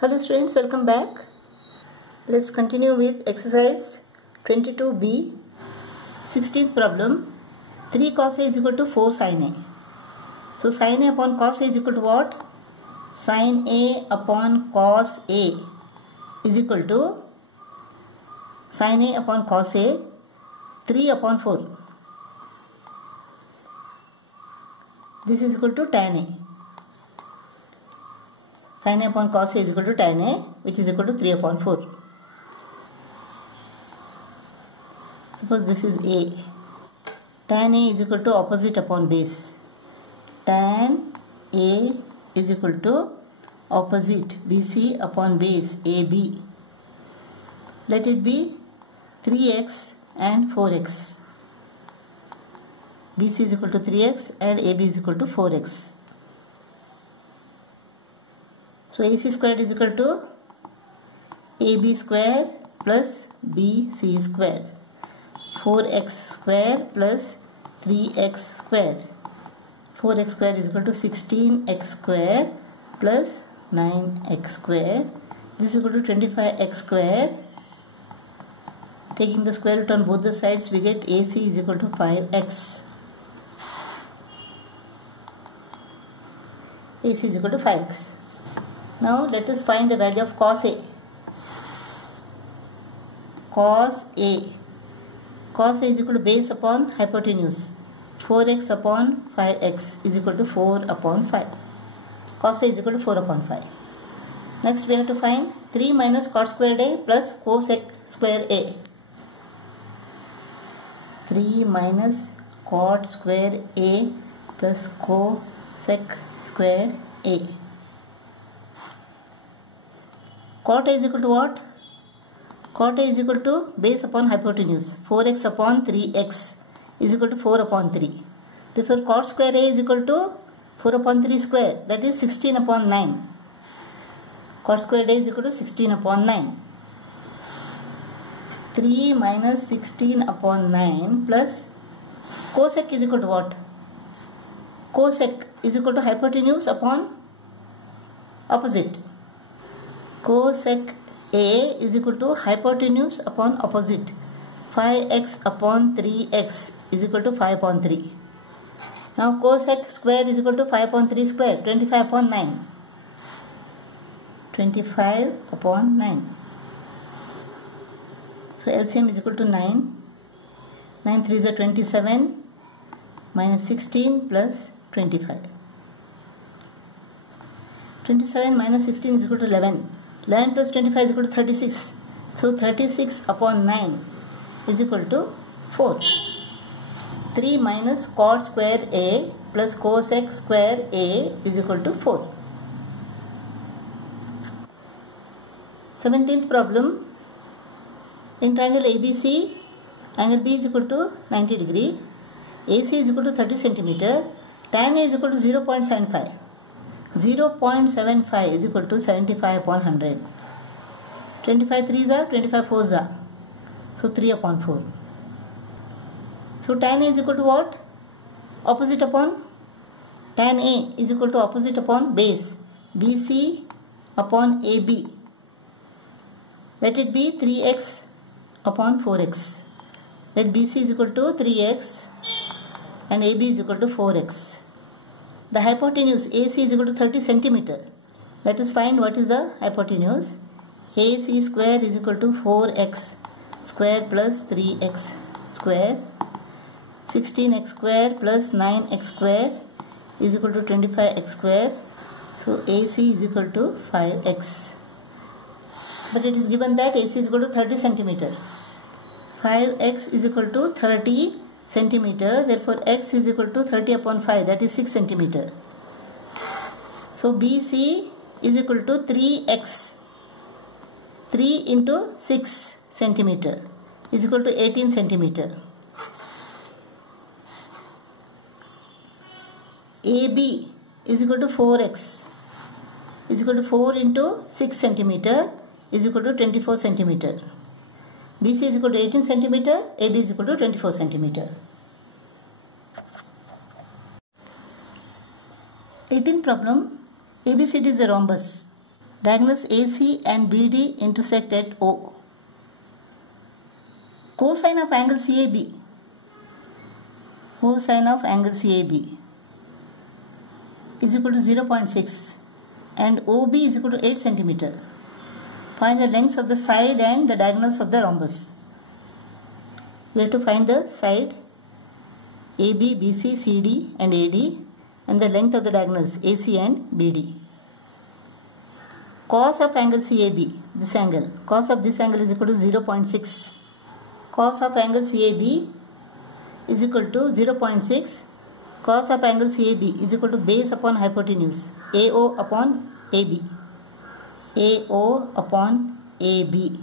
Hello students, welcome back. Let's continue with exercise 22b. 16th problem. 3 cos A is equal to 4 sin A. So sin A upon cos A is equal to what? Sin A upon cos A is equal to sin A upon cos A 3 upon 4. This is equal to tan A. Sin A upon cos A is equal to tan A, which is equal to 3 upon 4. Suppose this is A. Tan A is equal to opposite upon base. Tan A is equal to opposite BC upon base AB. Let it be 3x and 4x. BC is equal to 3x and AB is equal to 4x. So AC squared is equal to AB square plus BC square. 4x square plus 3x square. 4x square is equal to 16x square plus 9x square. This is equal to 25x square. Taking the square root on both the sides, we get AC is equal to 5x. AC is equal to 5x. Now let us find the value of cos A. Cos A. Cos A is equal to base upon hypotenuse. 4x upon 5x is equal to 4 upon 5. Cos A is equal to 4 upon 5. Next we have to find 3 minus cot squared A plus cosec square A. 3 minus cot square A plus cosec square A. Cot A is equal to what? Cot A is equal to base upon hypotenuse. 4x upon 3x is equal to 4 upon 3. Therefore, cot square A is equal to 4 upon 3 square. That is 16 upon 9. Cot square A is equal to 16 upon 9. 3 minus 16 upon 9 plus cosec is equal to what? Cosec is equal to hypotenuse upon opposite. Cosec A is equal to hypotenuse upon opposite. 5x upon 3x is equal to 5 upon 3. Now cosec square is equal to 5 upon 3 square, 25 upon 9. 25 upon 9. So LCM is equal to 9. 9 3 is 27 minus 16 plus 25. 27 minus 16 is equal to 11. 11 plus 25 is equal to 36. So 36 upon 9 is equal to 4. 3 minus cot square A plus cosec square A is equal to 4. 17th problem. In triangle ABC, angle B is equal to 90 degree. AC is equal to 30 centimeter. Tan A is equal to 0.75. 0.75 is equal to 75 upon 100. 25 3s are 25 4s are. So 3 upon 4. So tan A is equal to what? Opposite upon? Tan A is equal to opposite upon base. BC upon AB. Let it be 3x upon 4x. Let BC is equal to 3x and AB is equal to 4x. The hypotenuse AC is equal to 30 centimeter. Let us find what is the hypotenuse. AC square is equal to 4x square plus 3x square. 16x square plus 9x square is equal to 25x square. So AC is equal to 5x. But it is given that AC is equal to 30 centimeter. 5x is equal to 30 centimeter. Therefore, x is equal to 30 upon 5. That is 6 centimeter. So BC is equal to 3x. 3 into 6 centimeter is equal to 18 centimeter. AB is equal to 4x is equal to 4 into 6 centimeter is equal to 24 centimeter. BC is equal to 18 centimeter. AB is equal to 24 centimeter. 18th problem. ABCD is a rhombus. Diagonals AC and BD intersect at O. Cosine of angle CAB. Cosine of angle CAB is equal to 0.6 and OB is equal to 8 cm. Find the lengths of the side and the diagonals of the rhombus. We have to find the side AB, BC, CD and AD and the length of the diagonals AC and BD. Cos of angle CAB, this angle, cos of this angle is equal to 0.6. Cos of angle CAB is equal to 0.6. Cos of angle CAB is equal to base upon hypotenuse, AO upon AB. AO upon AB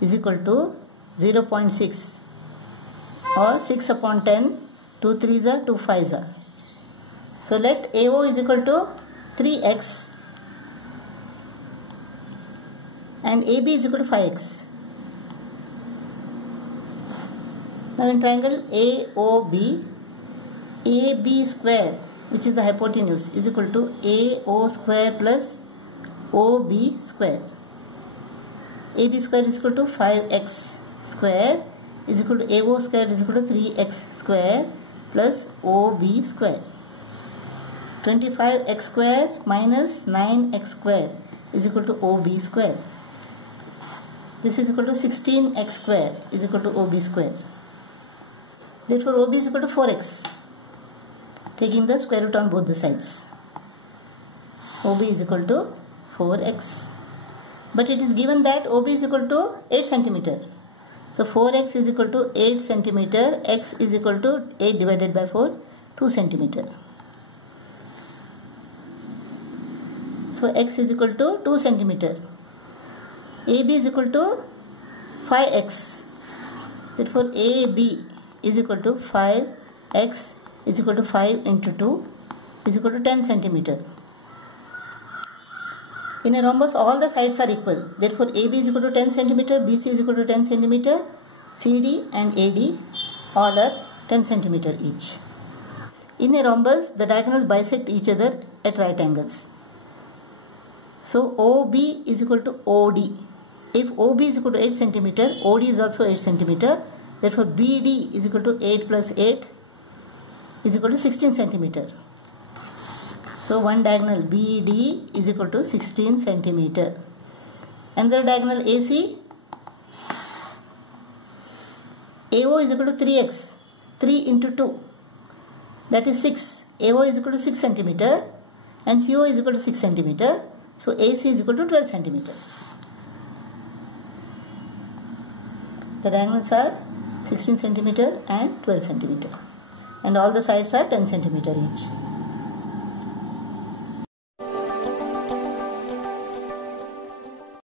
is equal to 0.6 or 6 upon 10, 2 3s are 2 5s are. So let AO is equal to 3x and AB is equal to 5x. Now in triangle AOB, AB square, which is the hypotenuse, is equal to AO square plus OB square. AB square is equal to 5x square is equal to AO square is equal to 3x square plus OB square. 25x square minus 9x square is equal to OB square. This is equal to 16x square is equal to OB square. Therefore, OB is equal to 4x, taking the square root on both the sides. OB is equal to 4x. But it is given that OB is equal to 8 cm. So, 4x is equal to 8 cm. X is equal to 8 divided by 4, 2 cm. So, x is equal to 2 cm. AB is equal to 5x. Therefore, AB is equal to 5x is equal to 5 into 2 is equal to 10 cm. In a rhombus, all the sides are equal. Therefore, AB is equal to 10 cm, BC is equal to 10 cm, CD and AD all are 10 cm each. In a rhombus, the diagonals bisect each other at right angles. So, OB is equal to OD. If OB is equal to 8 cm, OD is also 8 cm. Therefore, BD is equal to 8 plus 8 is equal to 16 cm. So, one diagonal BD is equal to 16 cm. Another diagonal AC, AO is equal to 3x, 3 into 2, that is 6. AO is equal to 6 cm and CO is equal to 6 cm. So, AC is equal to 12 cm. The diagonals are 16 cm and 12 cm and all the sides are 10 cm each.